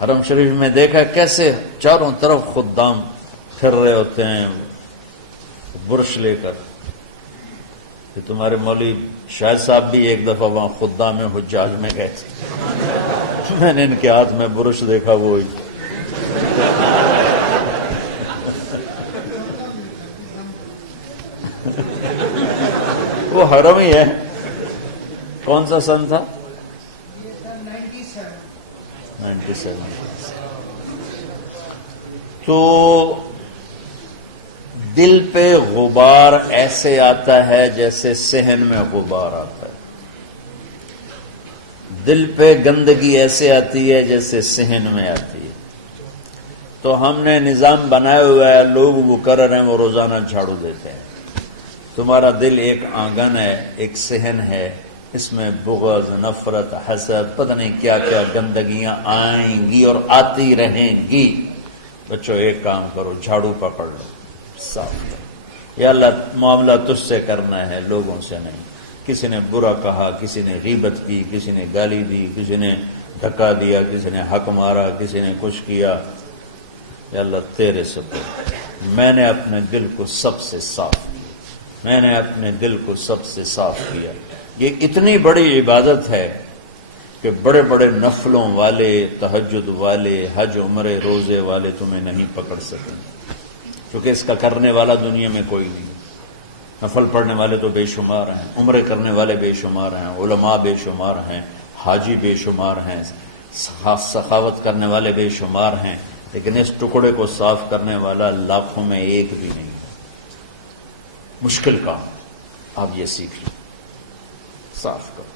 حرم شریف میں دیکھا کیسے چاروں طرف خدام پھر رہے ہوتے ہیں برش لے کر. کہ تمہارے مولوی شاہد صاحب بھی ایک دفعہ وہاں خدام حجاج میں گئے تھے، میں نے ان کے ہاتھ میں برش دیکھا وہی. وہ حرم ہی ہے. کون سا سن تھا؟ 97. تو دل پہ غبار ایسے آتا ہے جیسے صحن میں غبار آتا ہے. دل پہ گندگی ایسے آتی ہے جیسے صحن میں آتی ہے. تو ہم نے نظام بنایا ہوا ہے، لوگ وہ کر رہے ہیں، وہ روزانہ جھاڑو دیتے ہیں. تمہارا دل ایک آنگن ہے، ایک صحن ہے، اس میں بغض، نفرت، حسد، پتہ نہیں کیا کیا گندگیاں آئیں گی اور آتی رہیں گی. بچوں ایک کام کرو، جھاڑو پکڑ لو، صاف کرو. یا اللہ معاملہ تجھ سے کرنا ہے، لوگوں سے نہیں. کسی نے برا کہا، کسی نے غیبت کی، کسی نے گالی دی، کسی نے دھکا دیا، کسی نے حق مارا، کسی نے کچھ کیا. یا اللہ تیرے سپرد میں نے اپنے دل کو سب سے صاف کیا، میں نے اپنے دل کو سب سے صاف کیا. یہ اتنی بڑی عبادت ہے کہ بڑے بڑے نفلوں والے، تہجد والے، حج عمرے روزے والے تمہیں نہیں پکڑ سکیں، کیونکہ اس کا کرنے والا دنیا میں کوئی نہیں. نفل پڑھنے والے تو بے شمار ہیں، عمرے کرنے والے بے شمار ہیں، علماء بے شمار ہیں، حاجی بے شمار ہیں، سخاوت کرنے والے بے شمار ہیں، لیکن اس ٹکڑے کو صاف کرنے والا لاکھوں میں ایک بھی نہیں. مشکل کام، آپ یہ سیکھ لیں. صاف کرو،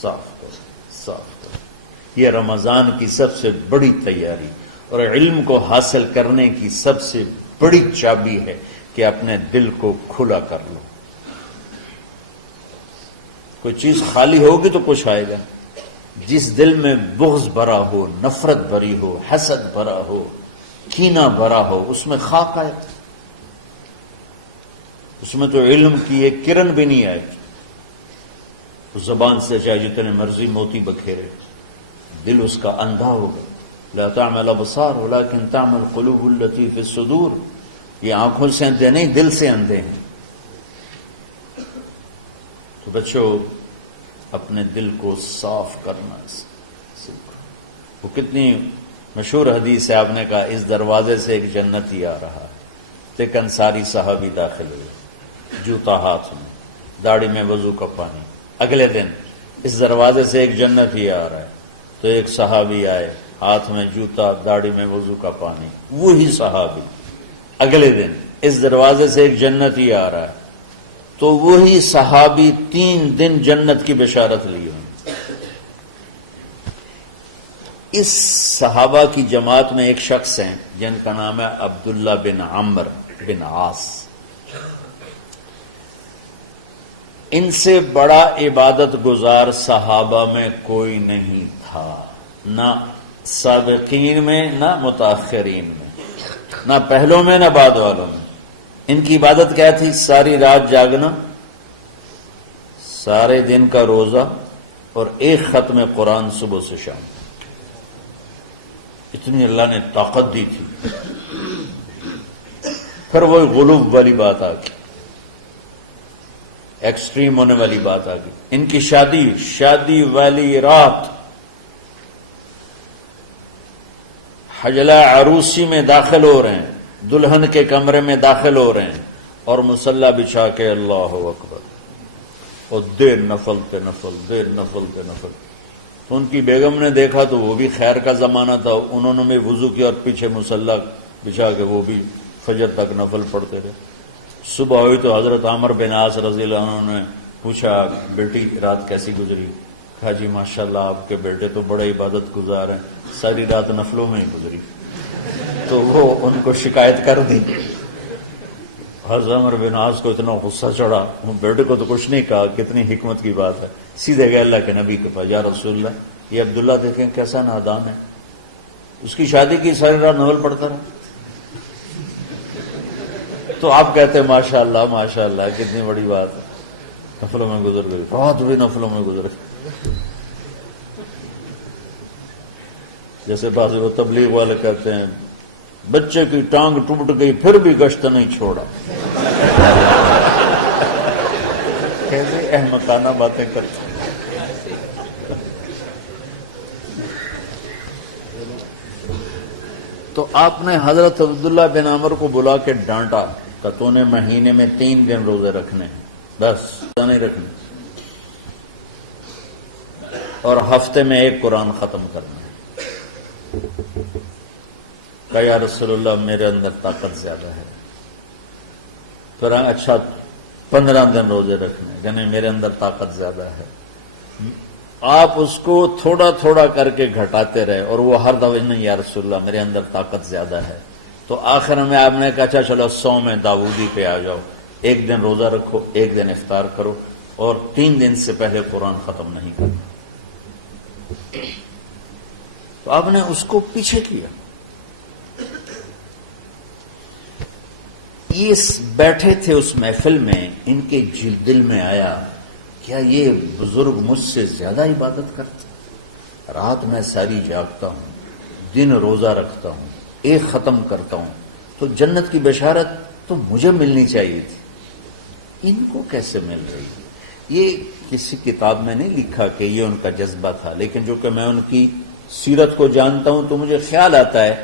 صاف کرو، صاف کرو. یہ رمضان کی سب سے بڑی تیاری اور علم کو حاصل کرنے کی سب سے بڑی چابی ہے کہ اپنے دل کو کھلا کر لو. کوئی چیز خالی ہوگی تو کچھ آئے گا. جس دل میں بغض بھرا ہو، نفرت بھری ہو، حسد بھرا ہو، کینہ بھرا ہو، اس میں خاک آئے، اس میں تو علم کی ایک کرن بھی نہیں آئے. اس زبان سے چاہے جتنے مرضی موتی بکھیرے، دل اس کا اندھا ہوگا. لا تعمل الابصار ولكن تعمل القلوب التي في الصدور. یہ آنکھوں سے اندھے نہیں، دل سے اندھے ہیں. تو بچوں اپنے دل کو صاف کرنا سیکھو. وہ کتنی مشہور حدیث ہے، آپ نے کہا اس دروازے سے ایک جنتی آ رہا. ایک انصاری صحابی داخل ہوئے، جوتا ہاتھ میں، داڑھی میں وضو کا پانی. اگلے دن اس دروازے سے ایک جنتی آ رہا ہے، تو ایک صحابی آئے، ہاتھ میں جوتا، داڑھی میں وضو کا پانی. وہی صحابی اگلے دن اس دروازے سے ایک جنتی آ رہا ہے، تو وہی صحابی 3 دن جنت کی بشارت لی ہوئی. اس صحابہ کی جماعت میں ایک شخص ہیں جن کا نام ہے عبداللہ بن عمرو بن عاص. ان سے بڑا عبادت گزار صحابہ میں کوئی نہیں تھا، نہ سابقین میں نہ متاخرین میں، نہ پہلوں میں نہ بعد والوں میں. ان کی عبادت کیا تھی؟ ساری رات جاگنا، سارے دن کا روزہ، اور ایک ختم قرآن صبح سے شام. اتنی اللہ نے طاقت دی تھی. پھر وہی غلوب والی بات آ گئی، ایکسٹریم ہونے والی بات آ گئی. ان کی شادی والی رات حجلہ عروسی میں داخل ہو رہے ہیں، دلہن کے کمرے میں داخل ہو رہے ہیں، اور مصلی بچھا کے اللہ اکبر، اور دیر نفل پہ نفل، دیر نفل پہ نفل. تو ان کی بیگم نے دیکھا تو وہ بھی خیر کا زمانہ تھا، انہوں نے بھی وضو کیا اور پیچھے مصلی بچھا کے وہ بھی فجر تک نفل پڑھتے رہے. صبح ہوئی تو حضرت عمر بن عاص رضی اللہ عنہ نے پوچھا بیٹی رات کیسی گزری؟ کہا جی ماشاءاللہ آپ کے بیٹے تو بڑے عبادت گزار ہیں، ساری رات نفلوں میں ہی گزری. تو وہ ان کو شکایت کر دی. حضرت عمر بن عاص کو اتنا غصہ چڑھا، وہ بیٹے کو تو کچھ نہیں کہا، کتنی حکمت کی بات ہے. سیدھے گئے اللہ کے نبی کے پاس، یا رسول اللہ یہ عبداللہ دیکھیں کیسا نادان ہے، اس کی شادی کی ساری رات نفل پڑھتا رہا. تو آپ کہتے ہیں ماشاءاللہ ماشاءاللہ کتنی بڑی بات ہے، نفلوں میں گزر گئی، رات بھی نفلوں میں گزر گئی. جیسے بعض وہ تبلیغ والے کہتے ہیں بچے کی ٹانگ ٹوٹ گئی پھر بھی گشت نہیں چھوڑا. کیسے احمقانہ باتیں کرتے ہیں. تو آپ نے حضرت عبداللہ بن عمر کو بلا کے ڈانٹا کہ تو نے مہینے میں 3 دن روزے رکھنے ہیں، بس نہیں رکھنے، اور ہفتے میں 1 قرآن ختم کرنا ہے. کہا یا رسول اللہ میرے اندر طاقت زیادہ ہے. پھر اچھا 15 دن روزے رکھنے، کہ نہیں میرے اندر طاقت زیادہ ہے. آپ اس کو تھوڑا تھوڑا کر کے گھٹاتے رہے اور وہ ہر دفعہ نہیں یا رسول اللہ میرے اندر طاقت زیادہ ہے. تو آخر میں آپ نے کہا اچھا چلو 100 میں داؤدی پہ آ جاؤ، 1 دن روزہ رکھو، 1 دن افطار کرو، اور 3 دن سے پہلے قرآن ختم نہیں کرنا. تو آپ نے اس کو پیچھے کیا. یہ بیٹھے تھے اس محفل میں، ان کے دل میں آیا کیا یہ بزرگ مجھ سے زیادہ عبادت کرتے؟ رات میں ساری جاگتا ہوں، دن روزہ رکھتا ہوں، 1 ختم کرتا ہوں، تو جنت کی بشارت تو مجھے ملنی چاہیے تھی، ان کو کیسے مل رہی ہے؟ یہ کسی کتاب میں نہیں لکھا کہ یہ ان کا جذبہ تھا، لیکن جو کہ میں ان کی سیرت کو جانتا ہوں تو مجھے خیال آتا ہے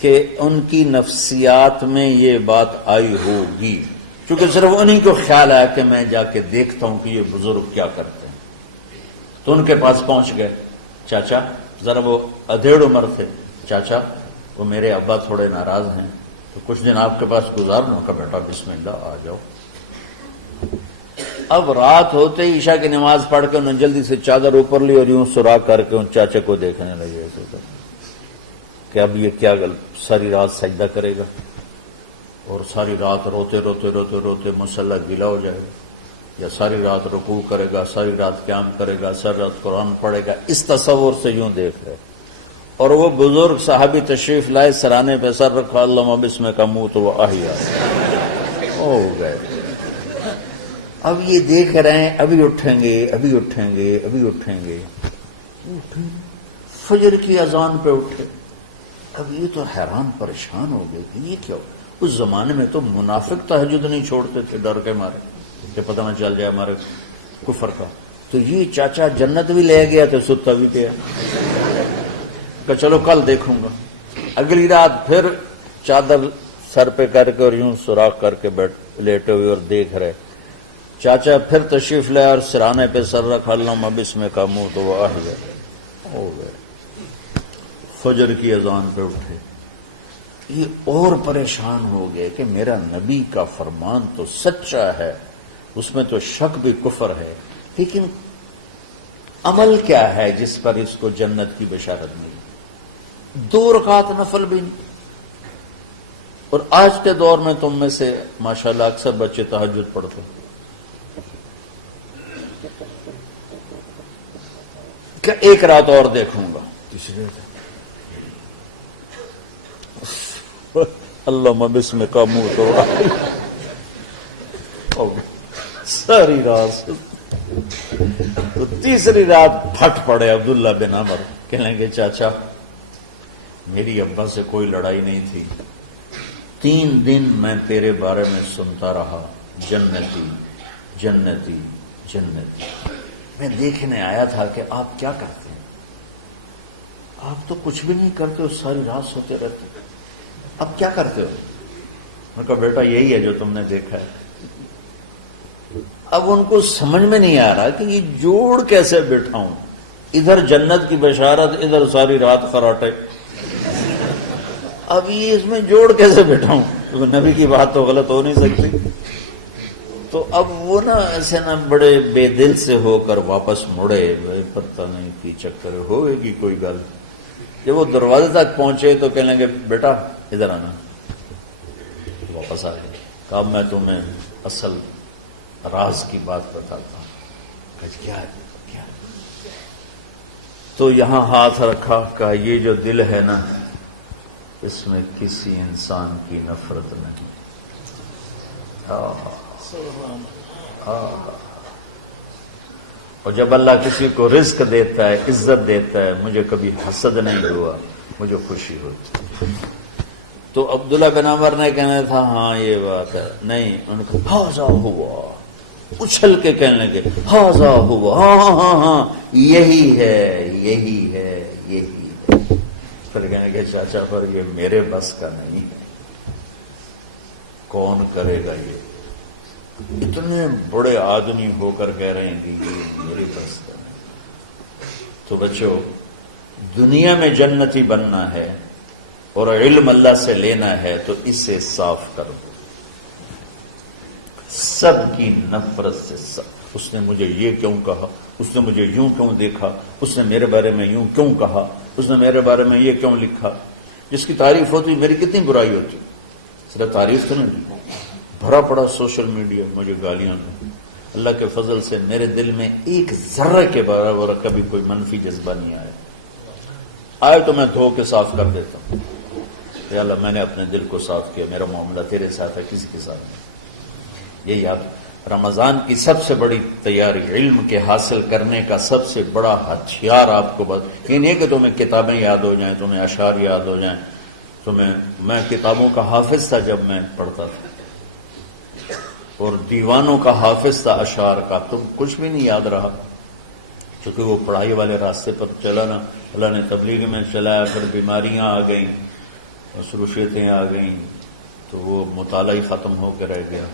کہ ان کی نفسیات میں یہ بات آئی ہوگی، چونکہ صرف انہی کو خیال آیا کہ میں جا کے دیکھتا ہوں کہ یہ بزرگ کیا کرتے ہیں. تو ان کے پاس پہنچ گئے. چاچا، ذرا وہ ادھیڑ عمر تھے، چاچا وہ میرے ابا تھوڑے ناراض ہیں تو کچھ دن آپ کے پاس گزارنا. کا بیٹا بسم اللہ آ جاؤ. اب رات ہوتے ہی عشاء کی نماز پڑھ کے انہوں نے جلدی سے چادر اوپر لی اور یوں سراغ کر کے ان چاچے کو دیکھنے لگے ایسے کہ اب یہ کیا ساری رات سجدہ کرے گا اور ساری رات روتے روتے روتے روتے مسلح گیلا ہو جائے گا، یا ساری رات رکوع کرے گا، ساری رات قیام کرے گا، ساری رات قرآن پڑھے گا. اس تصور سے یوں دیکھ رہے. اور وہ بزرگ صحابی تشریف لائے، سرانے پہ سر رکھا، اللہم بسمک اموت و احیا، ہو گئے. اب یہ دیکھ رہے ہیں ابھی اٹھیں گے، ابھی اٹھیں گے، ابھی اٹھیں گے. فجر کی اذان پہ اٹھے. اب یہ تو حیران پریشان ہو گئے کہ یہ کیا ہو. اس زمانے میں تو منافق تہجد نہیں چھوڑتے تھے ڈر کے مارے کہ پتہ نہ چل جائے ہمارے کفر کا. تو یہ چاچا جنت بھی لے گیا تو ستا بھی پیا کہ چلو کل دیکھوں گا. اگلی رات پھر چادر سر پہ کر کے اور یوں سوراخ کر کے لیٹے ہوئے اور دیکھ رہے. چاچا پھر تشریف لے اور سرانے پہ سر رکھا، اللہم بسمک اموت و احیا، ہو گئے. فجر کی اذان پہ اٹھے. یہ اور پریشان ہو گئے کہ میرا نبی کا فرمان تو سچا ہے، اس میں تو شک بھی کفر ہے، لیکن عمل کیا ہے جس پر اس کو جنت کی بشارت ملی؟ 2 رکعت نفل بھی نہیں. اور آج کے دور میں تم میں سے ماشاءاللہ اکثر بچے تہجد پڑھتے کہ 1 رات اور دیکھوں گا، تیسری رات اللہم بسمک اموت و احیا، ساری رات. تو تیسری رات پھٹ پڑے عبداللہ بن عمر، کہنے لگے چاچا میری ابا سے کوئی لڑائی نہیں تھی، 3 دن میں تیرے بارے میں سنتا رہا، جنتی جنتی جنتی. میں دیکھنے آیا تھا کہ آپ کیا کرتے ہیں. آپ تو کچھ بھی نہیں کرتے ہو، ساری رات سوتے رہتے، اب کیا کرتے ہو؟ میں کہا بیٹا یہی ہے جو تم نے دیکھا ہے. اب ان کو سمجھ میں نہیں آ رہا کہ یہ جوڑ کیسے بٹھاؤں، ادھر جنت کی بشارت، ادھر ساری رات خراٹے. اب یہ اس میں جوڑ کیسے بٹھاؤں، کیونکہ نبی کی بات تو غلط ہو نہیں سکتی. تو اب وہ نا ایسے نا بڑے بے دل سے ہو کر واپس مڑے. پتہ نہیں کی چکر ہوئے گی کوئی گل. جب وہ دروازے تک پہنچے تو کہنے لگے بیٹا ادھر آنا. واپس آ گئے. کہا میں تمہیں اصل راز کی بات بتاتا ہوں. کیا ہے؟ کیا؟ تو یہاں ہاتھ رکھا، کہا یہ جو دل ہے نا اس میں کسی انسان کی نفرت نہیں. اور جب اللہ کسی کو رزق دیتا ہے، عزت دیتا ہے، مجھے کبھی حسد نہیں ہوا. مجھے خوشی ہوتی. تو عبداللہ بن عمر نے کہنا تھا ہاں یہ بات ہے. نہیں، ان کو ہاذا ہوا، اچھل کے کہنے لگے ہاذا ہوا، ہاں ہاں ہاں ہاں یہی ہے یہی ہے یہی ہے. پھر کہنے کہ چاچا پر یہ میرے بس کا نہیں ہے، کون کرے گا یہ؟ اتنے بڑے آدمی ہو کر کہہ رہے ہیں کہ یہ میرے بس کا نہیں. تو بچوں، دنیا میں جنتی بننا ہے اور علم اللہ سے لینا ہے تو اسے صاف کر دو. سب کی نفرت سے اس نے مجھے یہ کیوں کہا، اس نے مجھے یوں کیوں دیکھا، اس نے میرے بارے میں یوں کیوں کہا، اس نے میرے بارے میں یہ کیوں لکھا. جس کی تعریف ہوتی میری کتنی برائی ہوتی. صرف تعریف تو نہیں، بھرا پڑا سوشل میڈیا مجھے گالیاں دیں. اللہ کے فضل سے میرے دل میں ایک ذرہ کے برابر کبھی کوئی منفی جذبہ نہیں آیا تو میں دھو کے صاف کر دیتا ہوں. یا اللہ میں نے اپنے دل کو صاف کیا، میرا معاملہ تیرے ساتھ ہے، کسی کے ساتھ نہیں. یہ یاد، رمضان کی سب سے بڑی تیاری، علم کے حاصل کرنے کا سب سے بڑا ہتھیار آپ کو بس یہ نہیں کہ تمہیں کتابیں یاد ہو جائیں، تمہیں اشعار یاد ہو جائیں. میں کتابوں کا حافظ تھا جب میں پڑھتا تھا، اور دیوانوں کا حافظ تھا اشعار کا. تم کچھ بھی نہیں یاد رہا کیونکہ وہ پڑھائی والے راستے پر چلا نا. اللہ نے تبلیغ میں چلایا، پھر بیماریاں آ گئیں، مصروفیتیں آ گئیں، تو وہ مطالعہ ہی ختم ہو کے رہ گیا.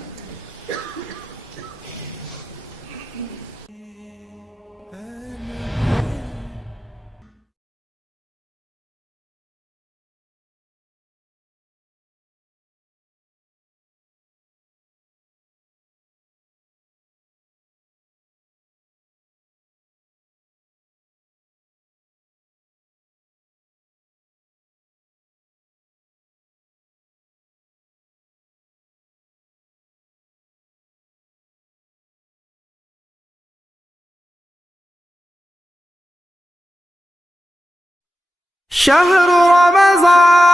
شهر رمضان